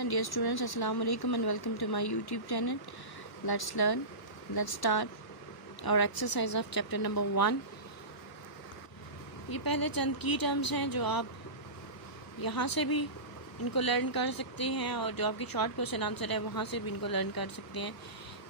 And dear students, assalamu alaikum and welcome to my YouTube channel. Let's learn. Let's start our exercise of chapter number 1. ये पहले चंद की terms हैं जो आप यहाँ से भी इनको लर्न कर सकते हैं और जो आपकी शॉर्ट क्वेश्चन आंसर है वहाँ से भी इनको लर्न कर सकते हैं।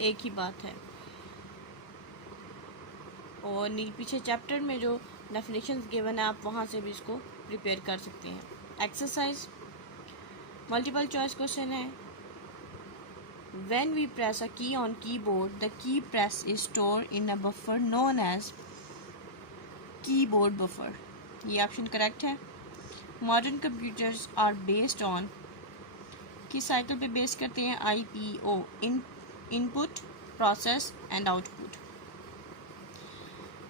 एक ही बात है। और पीछे चैप्टर में जो डेफिनेशंस गिवन है आप वहाँ से भी इसको प्रिपेयर कर सकते हैं। एक्सरसाइज मल्टीपल चॉइस क्वेश्चन है। When we press a key on keyboard, the key press is stored in a buffer known as keyboard buffer. ये ऑप्शन करेक्ट है। Modern computers are based on किस cycle पे base करते हैं? IPO, input, process and output.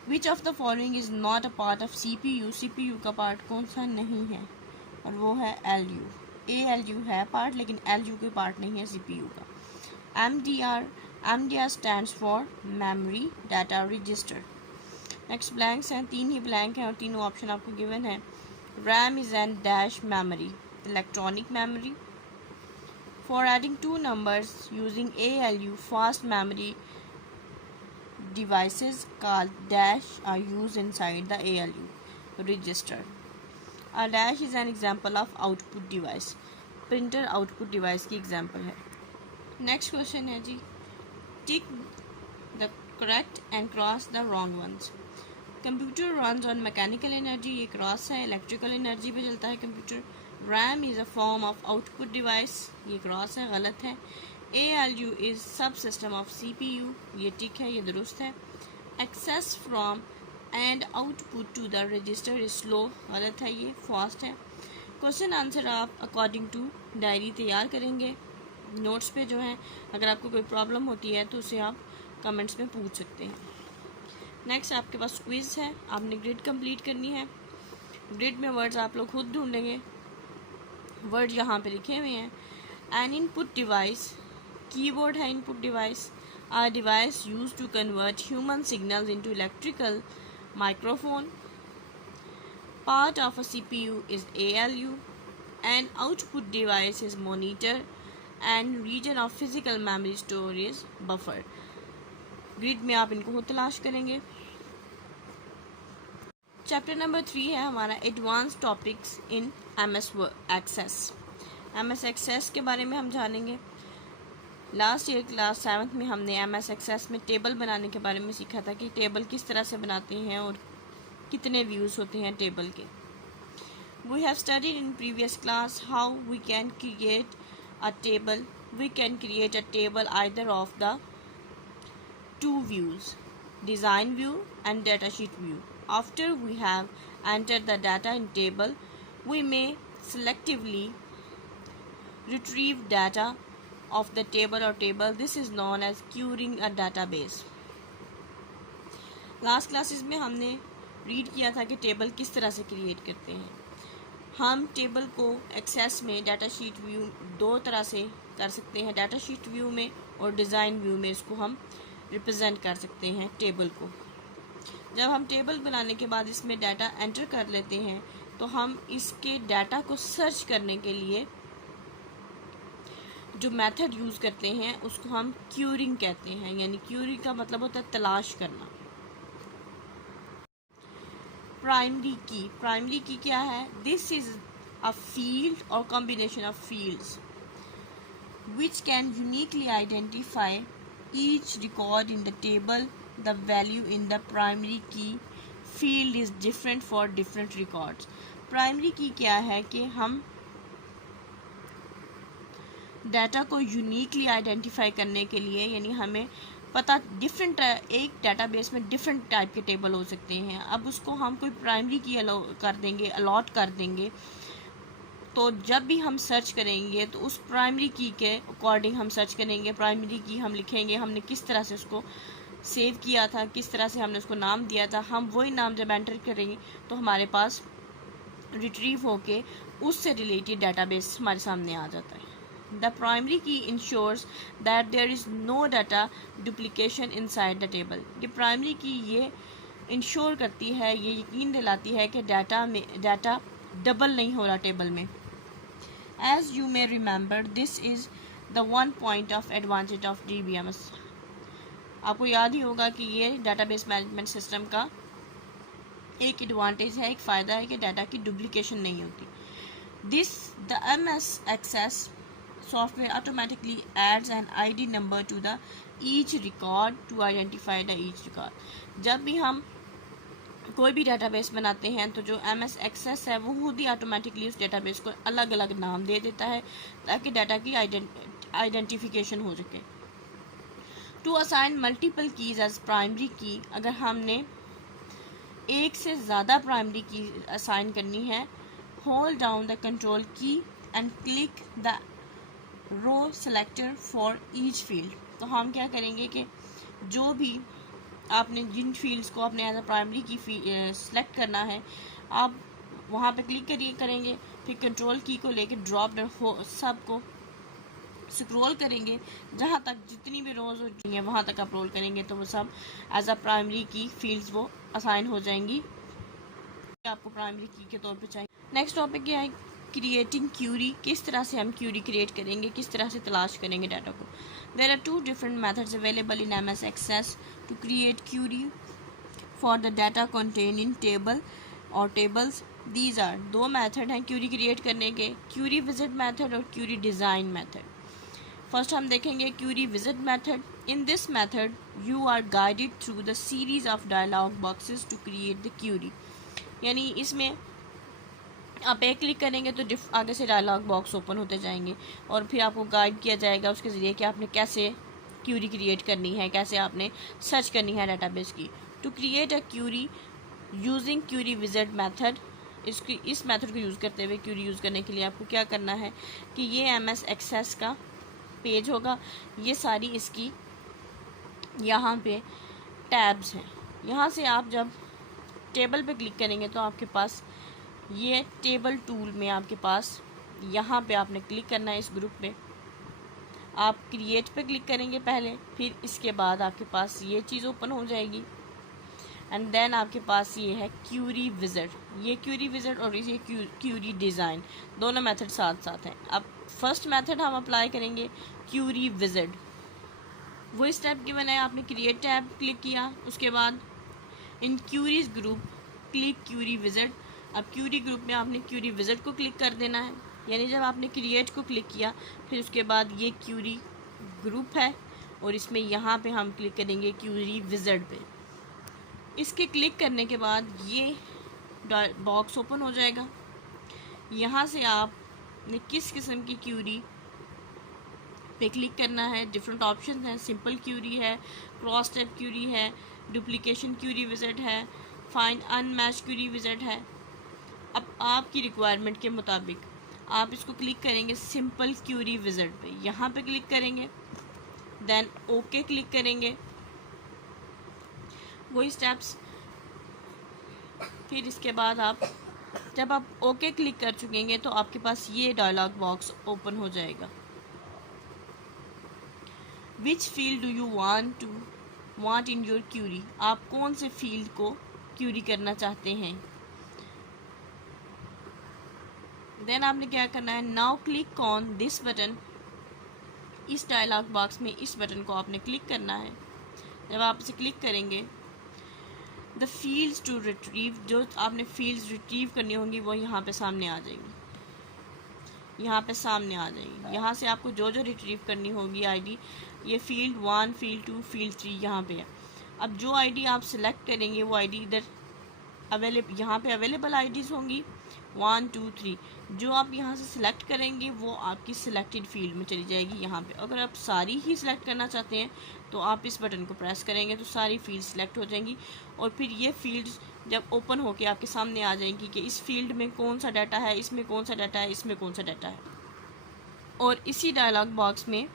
Which of the following is not a part of CPU? CPU का part कौन सा नहीं है? और वो है LU। ALU है पार्ट लेकिन LU कोई पार्ट नहीं है CPU का। MDR stands for memory data register. Next blanks हैं, 3 ही ब्लैंक हैं और तीनों ऑप्शन आपको गिवन है। RAM is an dash memory, electronic memory. For adding 2 numbers using ALU, fast memory devices called dash are used inside the ALU register. A dash is an example of output device. Printer output device की example है। Next question है जी, tick the correct and cross the wrong ones. Computer runs on mechanical energy, ये cross है। Electrical energy पे चलता है computer. RAM is a form of output device, ये cross है, गलत है। ALU is subsystem of CPU, ये टिक है, ये दुरुस्त है। Access from and output to the register is slow, गलत है, ये फास्ट है। क्वेश्चन आंसर आप अकॉर्डिंग टू डायरी तैयार करेंगे। नोट्स पे जो है अगर आपको कोई प्रॉब्लम होती है तो उसे आप कमेंट्स में पूछ सकते हैं। नेक्स्ट आपके पास क्विज है, आपने ग्रिड कंप्लीट करनी है। ग्रिड में वर्ड्स आप लोग खुद ढूंढेंगे। वर्ड यहाँ पे लिखे हुए हैं। एन इनपुट डिवाइस, कीबोर्ड है input device. Are device use to convert human signals into electrical microphone. Part of a CPU is ALU. An output device is monitor and region of physical memory store is buffer. Grid में आप इनको खुद तलाश करेंगे। Chapter number 3 है हमारा advance topics in MS access. MS access के बारे में हम जानेंगे। लास्ट ईयर क्लास 7th में हमने MS एक्सेस में टेबल बनाने के बारे में सीखा था कि टेबल किस तरह से बनाते हैं और कितने व्यूज़ होते हैं टेबल के। We have studied in previous class how we can create a table. We can create a table either of the 2 views, design view and data sheet view. After we have entered the data in table, we may selectively retrieve data of the table or table. This is known as querying a database. Last classes में हमने read किया था कि table किस तरह से create करते हैं। हम टेबल को एक्सेस में डाटा शीट व्यू 2 तरह से कर सकते हैं। डाटा शीट व्यू में और डिज़ाइन व्यू में इसको हम रिप्रेजेंट कर सकते हैं टेबल को। जब हम टेबल बनाने के बाद इसमें डाटा एंटर कर लेते हैं तो हम इसके डाटा को सर्च करने के लिए जो मेथड यूज़ करते हैं उसको हम क्यूरिंग कहते हैं। यानी क्यूरिंग का मतलब होता है तलाश करना। प्राइमरी की क्या है? This is a field or combination of fields which can uniquely identify each record in the table. The value in the primary key field is different for different records. Primary key क्या है कि हम data को uniquely identify करने के लिए, यानी हमें पता डिफरेंट एक डाटाबेस में डिफरेंट टाइप के टेबल हो सकते हैं। अब उसको हम कोई प्राइमरी की अलॉट कर देंगे तो जब भी हम सर्च करेंगे तो उस प्राइमरी की के अकॉर्डिंग हम सर्च करेंगे। प्राइमरी की हम लिखेंगे हमने किस तरह से उसको सेव किया था, किस तरह से हमने उसको नाम दिया था। हम वही नाम जब एंटर करेंगे तो हमारे पास रिट्रीव होके उससे रिलेटेड डाटाबेस हमारे सामने आ जाता है। The primary key ensures that there is no data duplication inside the table. ये primary key ये इंश्योर करती है, ये यकीन दिलाती है कि डाटा डबल नहीं हो रहा टेबल में। As you may remember, this is the one point of advantage of DBMS. आपको याद ही होगा कि ये डेटाबेस मैनेजमेंट सिस्टम का एक एडवांटेज है, एक फ़ायदा है कि डाटा की डुप्लीकेशन नहीं होती. The MS Access software automatically adds an ID number to the each record to identify the each record. जब भी हम कोई भी डेटाबेस बनाते हैं तो जो MS Access है वो खुद ही ऑटोमेटिकली उस डेटाबेस को अलग अलग नाम दे देता है ताकि डाटा की आइडेंटिफिकेशन हो सके. To assign multiple keys as primary key, अगर हमने एक से ज़्यादा प्राइमरी की असाइन करनी है, hold down the control key and click the row selector for each field. तो हम क्या करेंगे कि जो भी आपने जिन फील्ड्स को अपने एज अ प्राइमरी की सेलेक्ट करना है, आप वहाँ पे क्लिक करेंगे, फिर कंट्रोल की को लेके ड्रॉप डाउन सब को स्क्रॉल करेंगे, जहाँ तक जितनी भी रोज़ होंगी वहाँ तक अपलोड करेंगे तो वो सब एज अ प्राइमरी की फील्ड्स वो असाइन हो जाएंगी, आपको प्राइमरी की के तौर पे चाहिए. नेक्स्ट टॉपिक क्या है, क्रिएटिंग क्यूरी. किस तरह से हम क्यूरी क्रिएट करेंगे, किस तरह से तलाश करेंगे डाटा को. There are 2 different methods available in MS Access to create query for the data contain in table और टेबल्स. दीज आर 2 मेथड हैं क्यूरी क्रिएट करने के, क्यूरी विजिट मेथड और क्यूरी डिज़ाइन मेथड. फर्स्ट हम देखेंगे query wizard method. In this method you are guided through the series of dialog boxes to create the query. यानी इसमें आप एक क्लिक करेंगे तो आगे से डायलॉग बॉक्स ओपन होते जाएंगे और फिर आपको गाइड किया जाएगा उसके ज़रिए कि आपने कैसे क्यूरी क्रिएट करनी है, कैसे आपने सर्च करनी है डेटाबेस की. To create a query using query wizard method, इस मेथड को यूज़ करते हुए क्यूरी यूज़ करने के लिए आपको क्या करना है कि ये MS Access का पेज होगा, ये सारी इसकी यहाँ पे टैब्स हैं. यहाँ से आप जब टेबल पे क्लिक करेंगे तो आपके पास ये टेबल टूल में आपके पास यहाँ पे आपने क्लिक करना है. इस ग्रुप पे आप क्रिएट पे क्लिक करेंगे पहले, फिर इसके बाद आपके पास ये चीज़ ओपन हो जाएगी एंड देन आपके पास ये है क्यूरी विजिट. ये क्यूरी विजिट और ये क्यूरी डिज़ाइन, दोनों मेथड साथ साथ हैं. अब फर्स्ट मेथड हम अप्लाई करेंगे क्यूरी विजिट. वो स्टेप गिवन है, आपने क्रिएट टैब क्लिक किया, उसके बाद in queries group click query visit. अब क्यूरी ग्रुप में आपने क्यूरी विजिट को क्लिक कर देना है, यानी जब आपने क्रिएट को क्लिक किया फिर उसके बाद ये क्यूरी ग्रुप है और इसमें यहाँ पे हम क्लिक करेंगे क्यूरी विजिट पे. इसके क्लिक करने के बाद ये बॉक्स ओपन हो जाएगा. यहाँ से आपने किस किस्म की क्यूरी पे क्लिक करना है, डिफरेंट ऑप्शन हैं. सिंपल क्यूरी है, क्रॉस टैब क्यूरी है, डुप्लीकेशन क्यूरी विजिट है, फाइंड अनमैच क्यूरी विजिट है. अब आपकी रिक्वायरमेंट के मुताबिक आप इसको क्लिक करेंगे सिंपल क्यूरी विजिट पे, यहाँ पे क्लिक करेंगे, देन ओके क्लिक करेंगे. वही स्टेप्स. फिर इसके बाद जब आप ओके क्लिक कर चुकेंगे तो आपके पास ये डायलॉग बॉक्स ओपन हो जाएगा. Which field do you want in your query. आप कौन से फील्ड को क्यूरी करना चाहते हैं. देन आपने क्या करना है, now click on this button. इस डायलॉग बॉक्स में इस बटन को आपने क्लिक करना है. जब आप इसे क्लिक करेंगे द फील्ड्स टू रिट्रीव, जो आपने फील्ड्स रिट्रीव करनी होंगी वो यहाँ पे सामने आ जाएंगी, यहाँ पे सामने आ जाएगी. यहाँ से आपको जो जो रिट्रीव करनी होगी आईडी, ये फील्ड 1, फील्ड 2, फील्ड 3 यहाँ पे है. अब जो आईडी आप सिलेक्ट करेंगे वो आईडी इधर यहाँ पे अवेलेबल आईडीज़ होंगी 1, 2, 3. जो आप यहाँ से सिलेक्ट करेंगे वो आपकी सिलेक्टेड फील्ड में चली जाएगी यहाँ पे. अगर आप सारी ही सिलेक्ट करना चाहते हैं तो आप इस बटन को प्रेस करेंगे तो सारी फील्ड सिलेक्ट हो जाएंगी और फिर ये फील्ड्स जब ओपन होके आपके सामने आ जाएंगी कि इस फील्ड में कौन सा डाटा है, इसमें कौन सा डाटा है, इसमें कौन सा डाटा है. और इसी डायलॉग बॉक्स में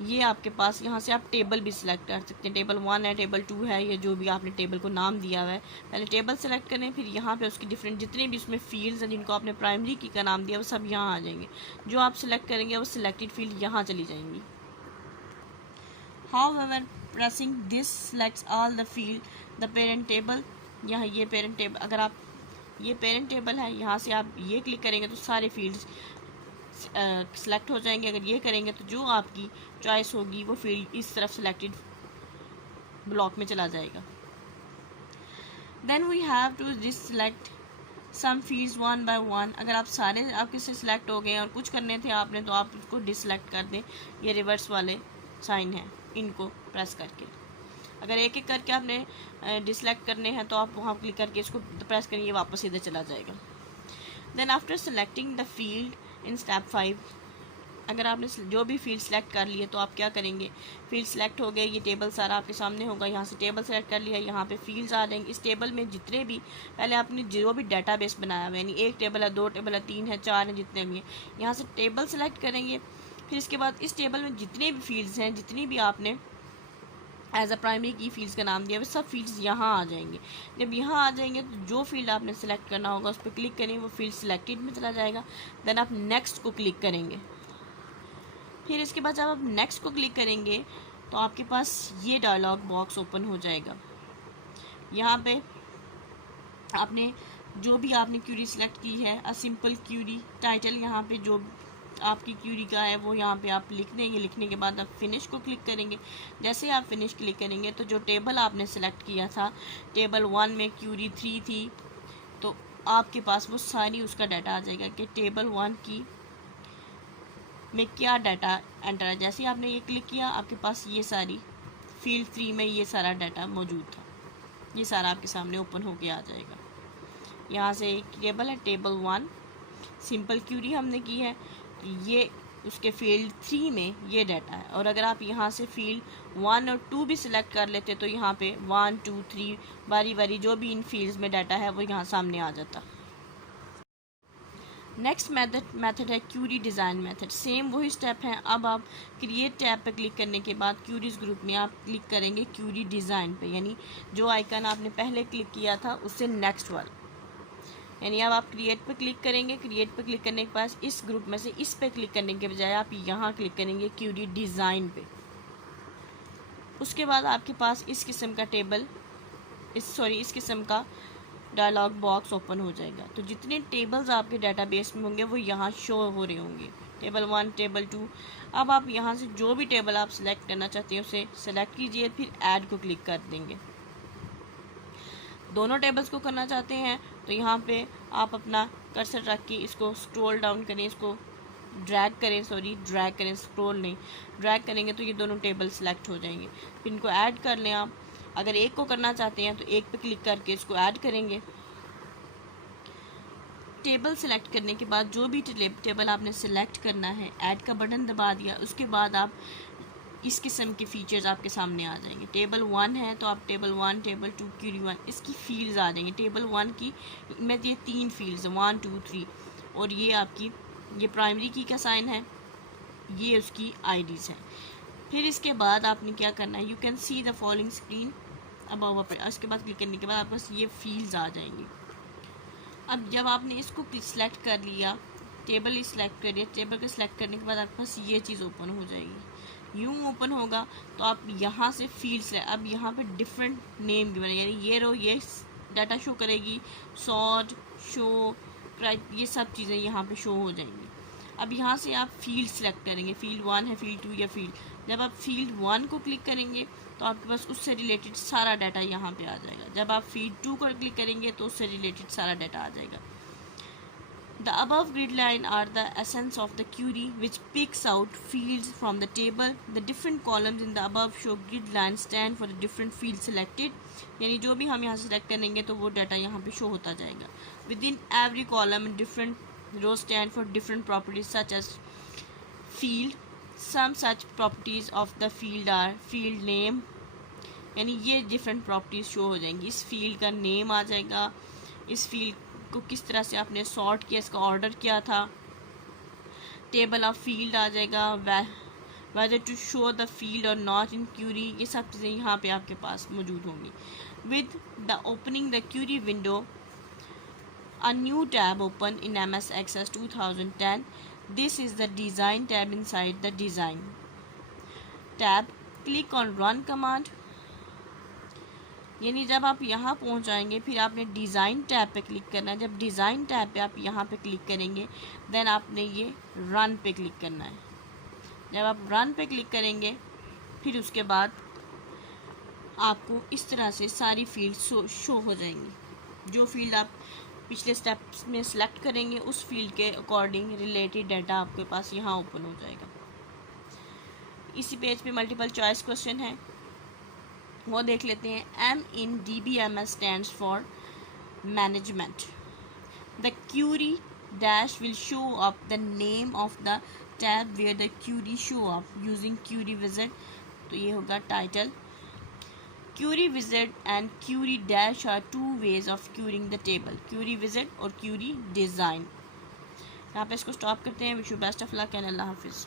ये आपके पास यहाँ से आप टेबल भी सिलेक्ट कर सकते हैं. टेबल 1 है, टेबल 2 है, या जो भी आपने टेबल को नाम दिया हुआ है. पहले टेबल सेलेक्ट करें, फिर यहाँ पे उसकी डिफरेंट जितने भी उसमें फील्ड्स हैं जिनको आपने प्राइमरी की का नाम दिया वो सब यहाँ आ जाएंगे. जो आप सिलेक्ट करेंगे वो सिलेक्टेड फील्ड यहाँ चली जाएंगी. However pressing this selects all the field the parent table. यहाँ ये पेरेंट टेबल, अगर आप ये पेरेंट टेबल है, यहाँ से आप ये क्लिक करेंगे तो सारे फील्ड्स सेलेक्ट हो जाएंगे। अगर ये करेंगे तो जो आपकी चॉइस होगी वो फील्ड इस तरफ सेलेक्टेड ब्लॉक में चला जाएगा। Then we have to deselect some fields one by one. अगर आप सारे आपके से सिलेक्ट हो गए और कुछ करने थे आपने तो आप इसको डिसलेक्ट कर दें। ये रिवर्स वाले साइन हैं, इनको प्रेस करके। अगर एक एक करके आपने डिसलेक्ट करने हैं तो आप वहाँ क्लिक करके इसको प्रेस करिए, वापस इधर चला जाएगा। Then after selecting the field in step 5, अगर आपने जो भी फील्ड सेलेक्ट कर लिए तो आप क्या करेंगे, फील्ड सेलेक्ट हो गए, ये टेबल सारा आपके सामने होगा। यहाँ से टेबल सेलेक्ट कर लिया, यहाँ पे फील्ड्स आ जाएंगे। इस टेबल में जितने भी पहले आपने जो भी डाटाबेस बनाया हुआ है, यानी 1 टेबल है, 2 टेबल है, 3 है, 4 है, जितने भी हैं, यहाँ से टेबल सेलेक्ट करेंगे। फिर इसके बाद इस टेबल में जितने भी फील्ड्स हैं, जितनी भी आपने एज अ प्राइमरी की फील्ड्स का नाम दिया वो सब फील्ड्स यहाँ आ जाएंगे। जब यहाँ आ जाएंगे तो जो फील्ड आपने सेलेक्ट करना होगा उस पर क्लिक करेंगे, वो फील्ड सिलेक्टेड में चला जाएगा। देन आप नेक्स्ट को क्लिक करेंगे। फिर इसके बाद जब आप नेक्स्ट को क्लिक करेंगे तो आपके पास ये डायलॉग बॉक्स ओपन हो जाएगा। यहाँ पे आपने जो भी आपने क्यूरी सेलेक्ट की है, अ सिंपल क्यूरी टाइटल, यहाँ पे जो आपकी क्यूरी का है वो यहाँ पे आप लिख देंगे। लिखने के बाद आप फिनिश को क्लिक करेंगे। जैसे आप फिनिश क्लिक करेंगे तो जो टेबल आपने सेलेक्ट किया था, टेबल 1 में क्यूरी 3 थी, तो आपके पास वो सारी उसका डाटा आ जाएगा कि टेबल 1 की में क्या डाटा एंटर है। जैसे आपने ये क्लिक किया आपके पास ये सारी फील्ड 3 में ये सारा डाटा मौजूद था, ये सारा आपके सामने ओपन होके आ जाएगा। यहाँ से एक टेबल है, टेबल 1 सिंपल क्यूरी हमने की है, ये उसके फील्ड 3 में ये डाटा है। और अगर आप यहाँ से फील्ड 1 और 2 भी सिलेक्ट कर लेते तो यहाँ पे 1 2 3 बारी बारी जो भी इन फील्ड्स में डाटा है वो यहाँ सामने आ जाता। नेक्स्ट मेथड है क्यूरी डिज़ाइन मेथड। सेम वही स्टेप है। अब आप क्रिएट टैब पे क्लिक करने के बाद क्यूरीज ग्रुप में आप क्लिक करेंगे क्यूरी डिज़ाइन पे, यानी जो आइकन आपने पहले क्लिक किया था उससे नेक्स्ट वाला। यानी अब आप क्रिएट पे क्लिक करेंगे। क्रिएट पे क्लिक करने के बाद इस ग्रुप में से इस पे क्लिक करने के बजाय आप यहाँ क्लिक करेंगे क्यूरी डिज़ाइन पे। उसके बाद आपके पास इस किस्म का टेबल इस किस्म का डायलॉग बॉक्स ओपन हो जाएगा। तो जितने टेबल्स आपके डाटाबेस में होंगे वो यहाँ शो हो रहे होंगे, टेबल 1 टेबल 2। अब आप यहाँ से जो भी टेबल आप सेलेक्ट करना चाहते हैं उसे सेलेक्ट कीजिए, फिर ऐड को क्लिक कर देंगे। दोनों टेबल्स को करना चाहते हैं तो यहाँ पे आप अपना कर्सर रख के इसको स्क्रॉल डाउन करें, इसको ड्रैग करें, स्क्रॉल नहीं, ड्रैग करेंगे तो ये दोनों टेबल सेलेक्ट हो जाएंगे। फिर इनको ऐड कर लें आप। अगर एक को करना चाहते हैं तो एक पे क्लिक करके इसको ऐड करेंगे। टेबल सेलेक्ट करने के बाद जो भी टेबल आपने सेलेक्ट करना है, ऐड का बटन दबा दिया। उसके बाद आप इस किस्म के फीचर्स आपके सामने आ जाएंगे। टेबल 1 है तो आप टेबल 1 टेबल 2 क्यूरी 1 इसकी फील्ड्स आ जाएंगे। टेबल 1 की में ये 3 फील्ड्स 1 2 3 और ये आपकी ये प्राइमरी की का साइन है, ये उसकी आईडीज हैं। फिर इसके बाद आपने क्या करना है, you can see the following screen above पे। इसके बाद क्लिक करने के बाद आपके पास ये फील्ड्स आ जाएंगी। अब जब आपने इसको सिलेक्ट कर लिया, टेबल ही सिलेक्ट करिए, टेबल को सिलेक्ट करने के बाद आपके पास ये चीज़ ओपन हो जाएगी। यूँ ओपन होगा तो आप यहाँ से फील्ड्स है, अब यहाँ पे डिफरेंट नेम गिवन है, यानी ये रो ये डाटा शो करेगी, सॉर्ट शो ये सब चीज़ें यहाँ पे शो हो जाएंगी। अब यहाँ से आप फील्ड सेलेक्ट करेंगे, फील्ड 1 है, फील्ड 2 या फील्ड। जब आप फील्ड 1 को क्लिक करेंगे तो आपके पास उससे रिलेटेड सारा डाटा यहाँ पे आ जाएगा। जब आप फील्ड 2 को क्लिक करेंगे तो उससे रिलेटेड सारा डाटा आ जाएगा। The above grid line are the essence of the query which picks out fields from the table. The different columns in the above show grid lines stand for the different fields selected. यानी जो भी हम यहाँ से select करेंगे तो वो data यहाँ पे शो होता जाएगा। Within every column different rows stand for different properties such as field. Some such properties of the field are field name, यानी ये डिफरेंट प्रॉपर्टीज शो हो जाएंगी। इस फील्ड का नेम आ जाएगा, इस फील्ड को किस तरह से आपने सॉर्ट किया, इसका ऑर्डर किया था। टेबल ऑफ फील्ड आ जाएगा, whether to show the field और नॉट इन क्यूरी, ये सब चीज़ें यहाँ पे आपके पास मौजूद होंगी। With the opening the query window a new tab open in MS Access 2010. This is the design tab inside the design tab. Click on run command यानी जब आप यहाँ पहुँच जाएंगे फिर आपने डिज़ाइन टैब पे क्लिक करना है। जब डिज़ाइन टैब पे आप यहाँ पे क्लिक करेंगे देन आपने ये रन पे क्लिक करना है। जब आप रन पे क्लिक करेंगे फिर उसके बाद आपको इस तरह से सारी फील्ड शो हो जाएंगी। जो फील्ड आप पिछले स्टेप्स में सेलेक्ट करेंगे उस फील्ड के अकॉर्डिंग रिलेटेड डाटा आपके पास यहाँ ओपन हो जाएगा। इसी पेज पे मल्टीपल चॉइस क्वेश्चन है, वो देख लेते हैं। M in DBMS stands for management. The query dash will show up the name of the tab where the query show up using query wizard. तो ये होगा title. Query wizard and query dash are two ways of querying the table. Query wizard और query design। यहाँ पे इसको stop करते हैं। Wish you best of luck and अल्लाह हाफिज़।